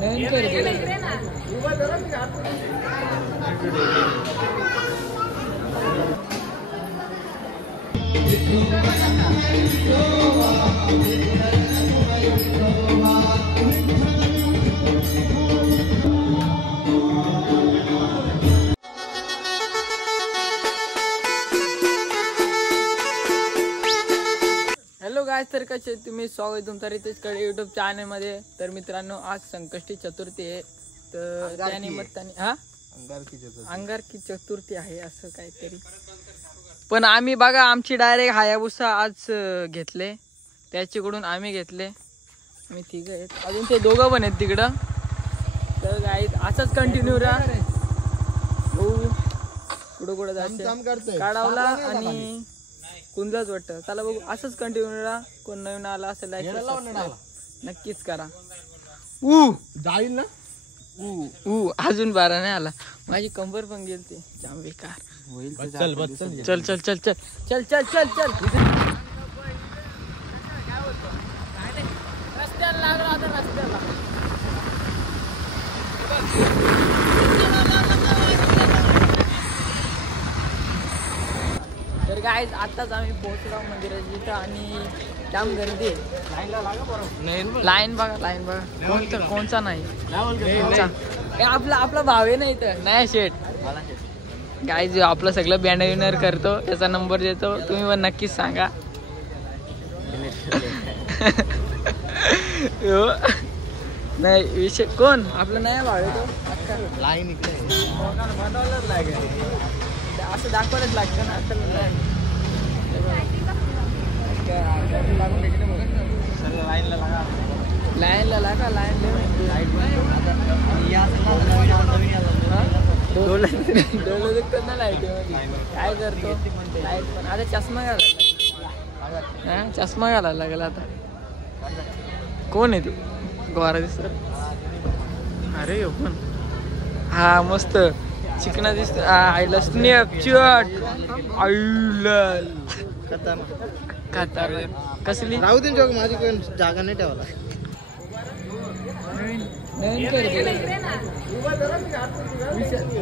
नवीन खरेदी. Hello guys, तर कसे तुम्ही? स्वागत तुमचं रितेशकडे यूट्यूब चॅनलमध्ये. तर मित्रांनो, आज संकष्टी चतुर्थी आहे. तर त्या निमित्ताने अंगारकी चतुर्थी आहे असं काहीतरी. पण आम्ही बघा, आमची डायरेक्ट हायाबुसा आज घेतले, त्याच्याकडून आम्ही घेतले. आम्ही तिघं आहेत, अजून ते दोघं पण आहेत तिकडं. तर गाईस असंच कंटिन्यू राहा. कुठं कुठं जायचं काढावला आणि कुंजाच वाटतं. चला बघू, असंच कंटिन्यू राहा. कोण नवीन आला असेल लाईक नक्कीच करा. जाईल ना. अजून 12 नाही आला. माझी कंबर पण गेलती जाम बेकार. चल चल चल चल चल चल चल चल चल. रस्त्याला लागला आता, रस्त्याला. तर गाईज आताच आम्ही पोहोचलो मंदिराच्या इथं आणि जाम गर्दी आहे. लाईन बघा, लाईन बघा. कोणचा नाही आपला भाव आहे ना इथं. नाही शेट गाईज, आपलं सगळं बॅनर विनर करतो, त्याचा नंबर देतो. तुम्ही पण नक्कीच सांगा. नाही विषय कोण आपलं नाही भाव येतो. लाईन इकडे असं दाखवायलाच लागतं ना. लाईनला लागा, लाईन काय करतो लाईट पण. आता चष्मा घालायला, चष्मा घालायला लागला आता. कोण आहे तू? गोरा दिसत. अरे पण हा मस्त चिकना दिसत. आईला स्नॅपचॅट आईला खाता कसली. राहू दे जोग, माझी कोण जागा नाही ठेवला. नवीन खरेदी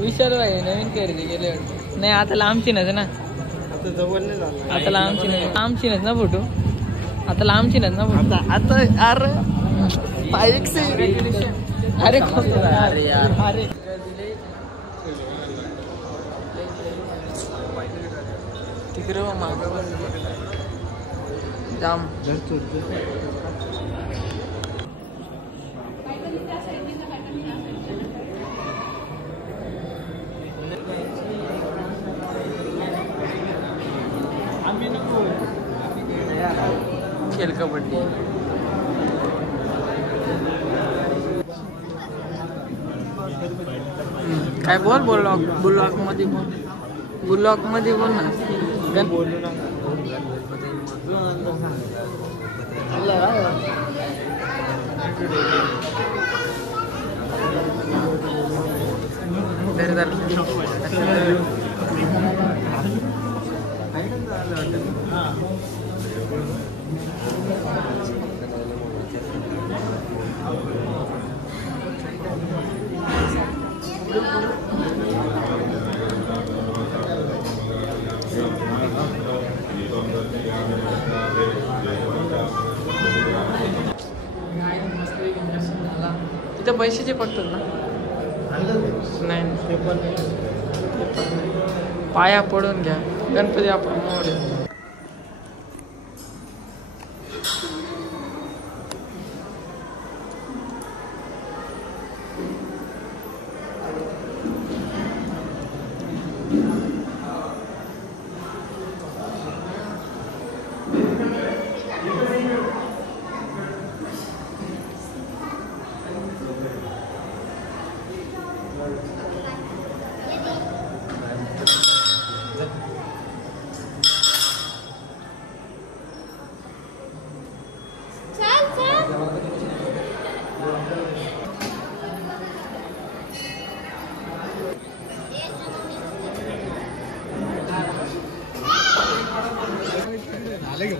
विशाल भाई नवीन खरेदी केले. नाही आता लांबची नच ना. आता जवळ नाही झालं. आता लांबची नाही, लांबची नच ना फोटो. आता लांबची नच ना फोटो. आता अरे बाईक से अरे अरे अरे तिकडे माग जाम. खेळ कबड्डी. काय बोल ब्लॉक मध्ये बोल. ब्लॉक मध्ये बोल ना. बोलू ना. तिथं पैशाचे पडतात ना. नाही पाया पडून घ्या. गणपती आपण मोरे.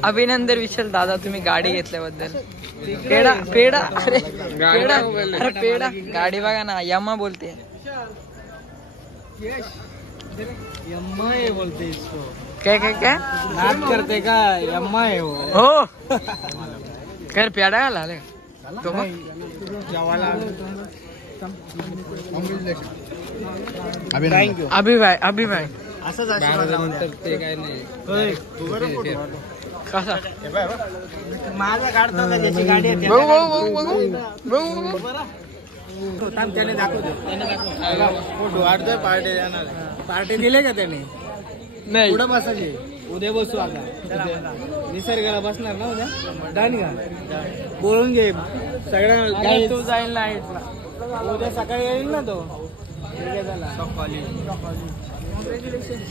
अभिनंदन विशाल दादा तुम्ही गाडी घेतल्याबद्दल. पेडा पेडा अरे पेडा अरे पेडा गाडी बघा ना यम्मा बोलते. बोलते इसको काय काय काय नाद करते का यम्मा है वो. हो कर पेडा घाला आले तो मग अभिभाय अभिभाय असंच आशीर्वाद ते काय नाही. कसा माझा काढतो का ज्याची गाडी आहे बघू बघू बघू बघू त्याने दाखवतो. फोटो वाटतोय पार्टी देणार. पार्टी दिले का त्याने. नाही पुढे बसायचे. उद्या बसू आता. निसर्गाला बसणार ना उद्या. डन का बोलून घे सगळ्यांना. तू जाईल ना उद्या सकाळी येईल ना तो.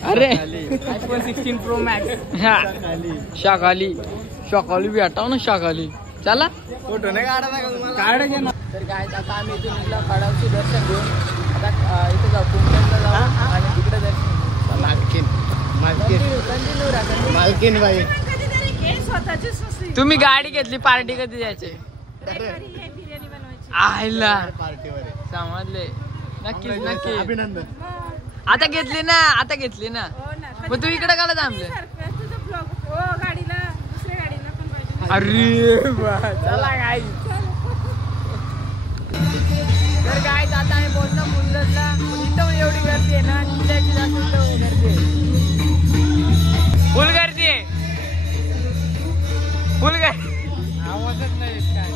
अरे iPhone 16 Pro Max. हा शाकाली शाकाली भेटाव ना शाकाली. चला फोटो नाही काढा ना. तर काय आता आम्ही इथून निघलो कडावचे दर्शन घेऊन आता इथे जाऊ कुंभमेळ्याला जाऊ आणि तिकडे दर्शन. मालकीन बाई तुम्ही गाडी घेतली पार्टी कधी द्यायची आयला पार्टीवर समजले. नक्कीच नक्की अभिनंदन. आता घेतली ना आता घेतली ना मग तू इकडे काढत थांबले. अरे चला काय तर काय आता आम्ही पोहोचलो मुंदरला. इथं एवढी गर्दी आहे ना तिच्याची जास्त गर्दी आहे. फुल गर्दी आहे फुल गर्दी. आवाजच नाही काय.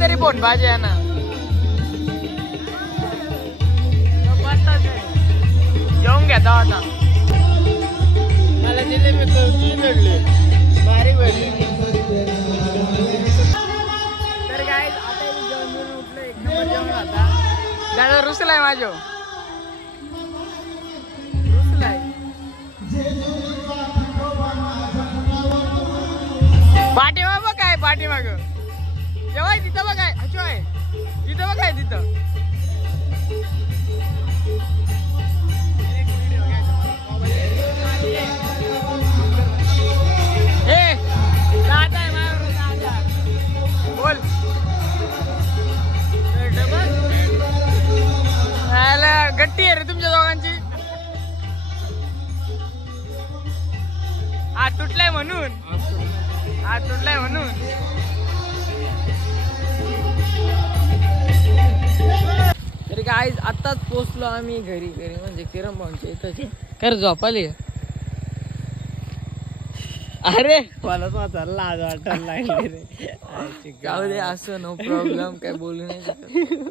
तरी बोट भाजी आहे ना जेवून घेता आता मला जिलेबी भेटली भारी भेटली तर काय आता जेवण उठलं एक नंबर जेवण आता दादा रुसलाय माझ्या रुसलाय पाठीमाग बघ काय पाठीमाग जेव्हा तिथं बघ काय अच्छा आहे तिथं बघ काय तिथं ए दादा आहे माझ्यावर दादा बोल गट्टी आहे रे तुमच्या दोघांची हात तुटलाय म्हणून तरी काय आताच पोचलो आम्ही घरी म्हणजे किरण भाऊंच्या इथं खरं झोपाली अरे मला स्वतःला लाज वाटायला लागली रे. जाऊ दे असं, नो प्रॉब्लेम, काय बोलू नाही शकत.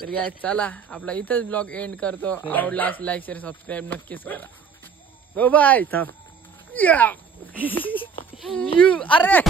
तर काय चला आपला इथंच ब्लॉग एंड करतो. आवडला लाईक शेअर सबस्क्राईब नक्कीच करा. बाय. अरे